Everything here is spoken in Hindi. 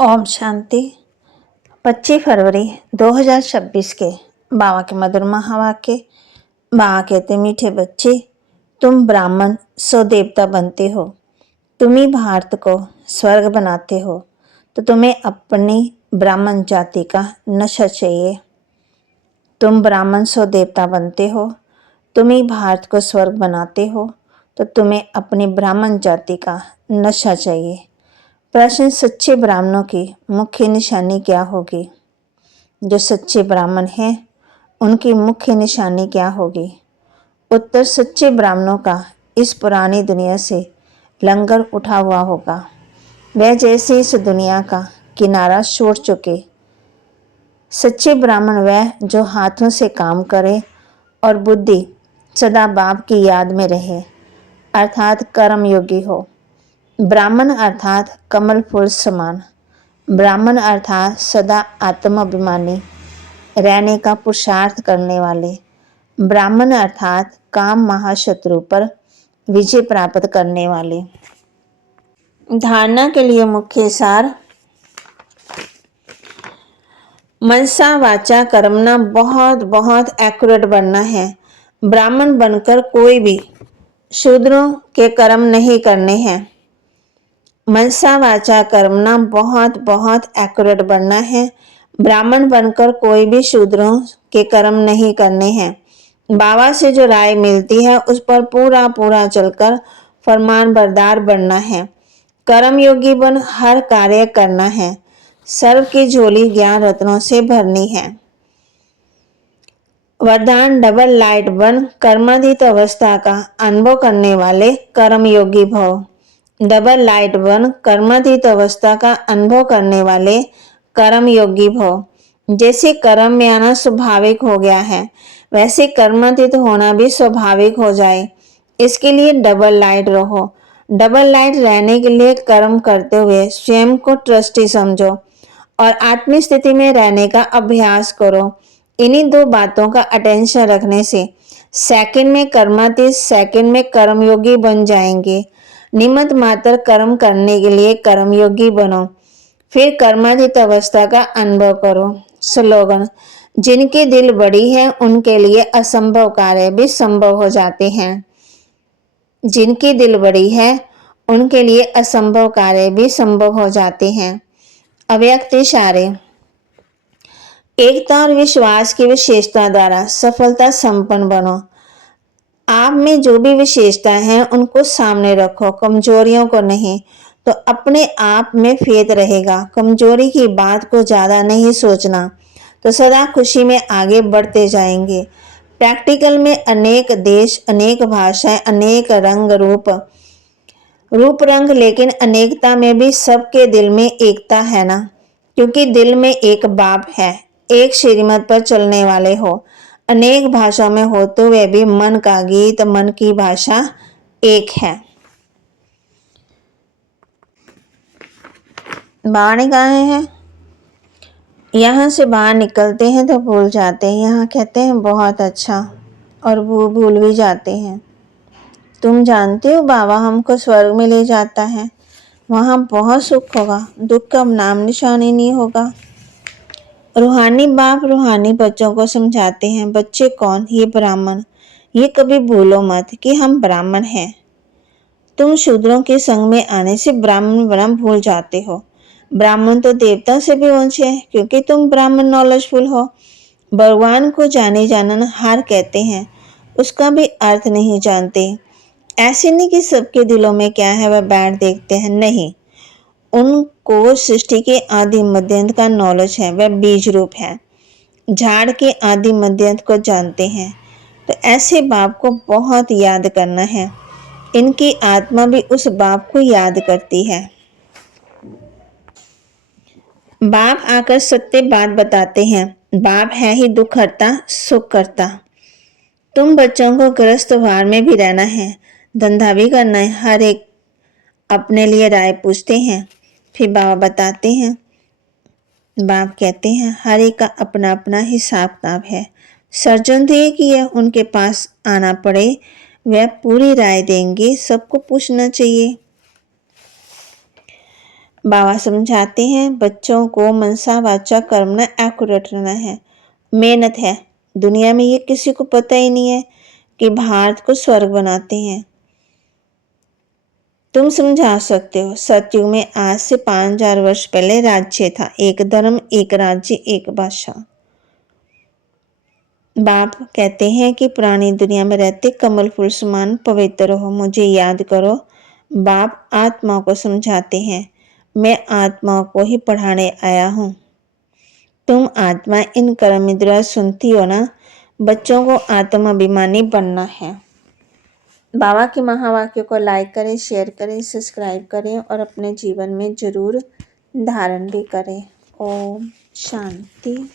ओम शांति। 25 फरवरी 2026 के बाबा के मधुर महावाक्य। बाबा कहते, मीठे बच्चे, तुम ब्राह्मण सो देवता बनते हो। तुम ही भारत को स्वर्ग बनाते हो, तो तुम्हें अपनी ब्राह्मण जाति का नशा चाहिए। तुम ब्राह्मण सो देवता बनते हो, तुम ही भारत को स्वर्ग बनाते हो, तो तुम्हें अपनी ब्राह्मण जाति का नशा चाहिए। प्रश्न, सच्चे ब्राह्मणों की मुख्य निशानी क्या होगी? जो सच्चे ब्राह्मण हैं उनकी मुख्य निशानी क्या होगी? उत्तर, सच्चे ब्राह्मणों का इस पुरानी दुनिया से लंगर उठा हुआ होगा। वह जैसे इस दुनिया का किनारा छोड़ चुके। सच्चे ब्राह्मण वह जो हाथों से काम करे और बुद्धि सदा बाप की याद में रहे, अर्थात कर्म योगी हो। ब्राह्मण अर्थात कमल फूल समान। ब्राह्मण अर्थात सदा आत्माभिमानी रहने का पुरुषार्थ करने वाले। ब्राह्मण अर्थात काम महाशत्रु पर विजय प्राप्त करने वाले। धारणा के लिए मुख्य सार, मनसा वाचा कर्मना बहुत बहुत एक्यूरेट बनना है। ब्राह्मण बनकर कोई भी शूद्रों के कर्म नहीं करने हैं। मनसा वाचा कर्मना बहुत बहुत एक्यूरेट बनना है। ब्राह्मण बनकर कोई भी शूद्रों के कर्म नहीं करने हैं। बाबा से जो राय मिलती है उस पर पूरा पूरा चलकर फरमान बरदार बनना है। कर्मयोगी बन हर कार्य करना है। सर्व की झोली ज्ञान रत्नों से भरनी है। वरदान, डबल लाइट बन कर्मातीत अवस्था का अनुभव करने वाले कर्मयोगी भव। डबल लाइट बन कर्मातीत अवस्था का अनुभव करने वाले कर्मयोगी भव। जैसे कर्म में आना स्वाभाविक हो गया है, वैसे कर्मातीत होना भी स्वाभाविक हो जाए, इसके लिए डबल लाइट रहो। डबल लाइट रहने के लिए कर्म करते हुए स्वयं को ट्रस्टी समझो और आत्म स्थिति में रहने का अभ्यास करो। इन्हीं दो बातों का अटेंशन रखने से सेकंड में कर्मातीत, सेकंड में कर्मयोगी बन जाएंगे। निमित्त मात्र कर्म करने के लिए कर्मयोगी बनो, फिर कर्मातीत अवस्था का अनुभव करो। स्लोगन, जिनकी दिल बड़ी है उनके लिए असंभव कार्य भी संभव हो जाते हैं। जिनकी दिल बड़ी है उनके लिए असंभव कार्य भी संभव हो जाते हैं। अव्यक्त इशारे, एकता और विश्वास की विशेषता द्वारा सफलता संपन्न बनो। आप में जो भी विशेषता है उनको सामने रखो, कमजोरियों को नहीं, तो अपने आप में फेथ रहेगा। कमजोरी की बात को ज्यादा नहीं सोचना, तो सदा खुशी में आगे बढ़ते जाएंगे। प्रैक्टिकल में अनेक देश, अनेक भाषाएं, अनेक रंग रूप रंग, लेकिन अनेकता में भी सबके दिल में एकता है ना, क्योंकि दिल में एक बाप है। एक श्रीमत पर चलने वाले हो। अनेक भाषाओं में होते हुए भी मन का गीत, मन की भाषा एक है। बाहर कहाँ है? यहाँ से बाहर निकलते हैं तो भूल जाते हैं। यहाँ कहते हैं बहुत अच्छा, और वो भूल भी जाते हैं। तुम जानते हो बाबा हमको स्वर्ग में ले जाता है, वहाँ बहुत सुख होगा, दुख का नाम निशान ही नहीं होगा। रूहानी बाप रूहानी बच्चों को समझाते हैं, बच्चे कौन? ये ब्राह्मण। ये कभी भूलो मत कि हम ब्राह्मण हैं। तुम शूद्रों के संग में आने से ब्राह्मण बना भूल जाते हो। ब्राह्मण तो देवता से भी ऊंचे हैं, क्योंकि तुम ब्राह्मण नॉलेजफुल हो। भगवान को जाने जानन हार कहते हैं, उसका भी अर्थ नहीं जानते। ऐसे नहीं कि सबके दिलों में क्या है वह बैठ देखते हैं, नहीं, उनको सृष्टि के आदि मध्यांत का नॉलेज है, वह बीज रूप है। झाड़ के आदि मध्यांत को जानते हैं। तो ऐसे बाप को बहुत याद करना है। इनकी आत्मा भी उस बाप को याद करती है। बाप आकर सत्य बात बताते हैं। बाप है ही दुख हरता, सुख करता। तुम बच्चों को ग्रस्त भार में भी रहना है, धंधा भी करना है। हर एक अपने लिए राय पूछते हैं, फिर बाबा बताते हैं। बाप कहते हैं हर एक का अपना अपना हिसाब किताब है। सर्जन थे कि यह उनके पास आना पड़े, वह पूरी राय देंगे। सबको पूछना चाहिए। बाबा समझाते हैं बच्चों को मनसा वाचा कर्मणा एक्यूरेट रहना है, मेहनत है। दुनिया में ये किसी को पता ही नहीं है कि भारत को स्वर्ग बनाते हैं। तुम समझा सकते हो, सतयुग में आज से 5000 वर्ष पहले राज्य था, एक धर्म, एक राज्य, एक भाषा। बाप कहते हैं कि पुरानी दुनिया में रहते कमल फूल समान पवित्र हो, मुझे याद करो। बाप आत्मा को समझाते हैं, मैं आत्मा को ही पढ़ाने आया हूँ। तुम आत्मा इन कर्म इंद्रियां सुनती हो ना। बच्चों को आत्माभिमानी बनना है। बाबा के महावाक्य को लाइक करें, शेयर करें, सब्सक्राइब करें और अपने जीवन में जरूर धारण भी करें। ओम शांति।